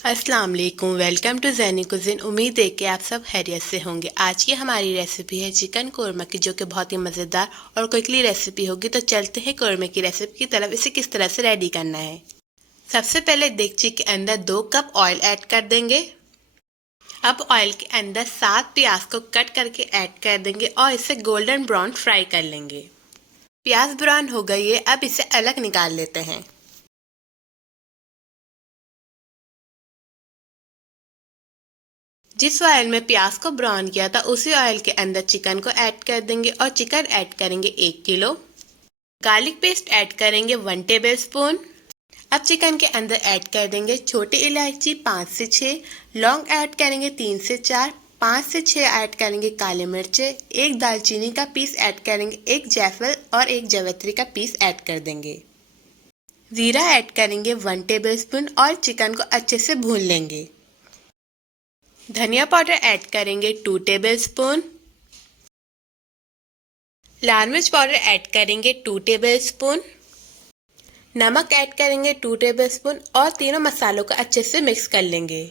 अस्सलाम वालेकुम, welcome to ज़ैनी कुज़िन। उम्मीद है कि आप सब खैरियत से होंगे। आज की हमारी रेसिपी है चिकन कोरमा की, जो कि बहुत ही मज़ेदार और क्विकली रेसिपी होगी। तो चलते हैं कोरमे की रेसिपी की तरफ। इसे किस तरह से रेडी करना है। सबसे पहले देगची के अंदर 2 कप ऑयल ऐड कर देंगे। अब ऑयल के अंदर 7 प्याज को कट करके ऐड कर देंगे और इसे गोल्डन ब्राउन फ्राई कर लेंगे। प्याज ब्राउन हो गई है, अब इसे अलग निकाल लेते हैं। जिस ऑयल में प्याज को ब्राउन किया था उसी ऑयल के अंदर चिकन को ऐड कर देंगे और चिकन ऐड करेंगे 1 किलो। गार्लिक पेस्ट ऐड करेंगे 1 टेबल स्पून। अब चिकन के अंदर ऐड कर देंगे छोटी इलायची 5 से 6, लौंग ऐड करेंगे 3 से 4, 5 से 6 ऐड करेंगे काली मिर्चे, एक दालचीनी का पीस ऐड करेंगे, एक जायफल और एक जावित्री का पीस ऐड कर देंगे। जीरा ऐड करेंगे 1 टेबल स्पून और चिकन को अच्छे से भून लेंगे। धनिया पाउडर ऐड करेंगे 2 टेबल स्पून। लाल मिर्च पाउडर ऐड करेंगे 2 टेबल स्पून। नमक ऐड करेंगे 2 टेबल स्पून और तीनों मसालों को अच्छे से मिक्स कर लेंगे।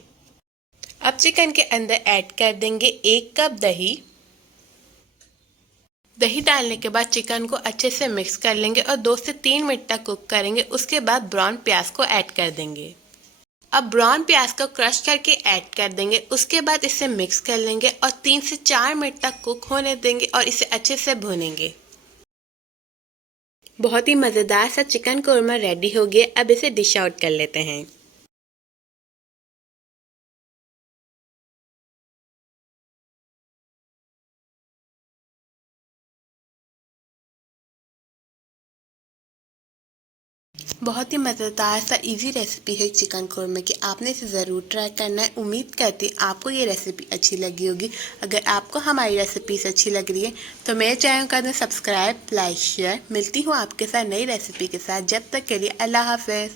अब चिकन के अंदर ऐड कर देंगे 1 कप दही। दही डालने के बाद चिकन को अच्छे से मिक्स कर लेंगे और 2 से 3 मिनट तक कुक करेंगे। उसके बाद ब्राउन प्याज को ऐड कर देंगे। अब ब्राउन प्याज को क्रश करके ऐड कर देंगे। उसके बाद इसे मिक्स कर लेंगे और 3 से 4 मिनट तक कुक होने देंगे और इसे अच्छे से भूनेंगे। बहुत ही मज़ेदार सा चिकन कोरमा रेडी हो गया। अब इसे डिश आउट कर लेते हैं। बहुत ही मज़ेदार सा इजी रेसिपी है चिकन कोरमा की। आपने इसे ज़रूर ट्राई करना है। उम्मीद करती हूँ आपको ये रेसिपी अच्छी लगी होगी। अगर आपको हमारी रेसिपीज अच्छी लग रही है तो मेरे चैनल कर दें सब्सक्राइब, लाइक, शेयर। मिलती हूँ आपके साथ नई रेसिपी के साथ। जब तक के लिए अल्लाह हाफ़िज़।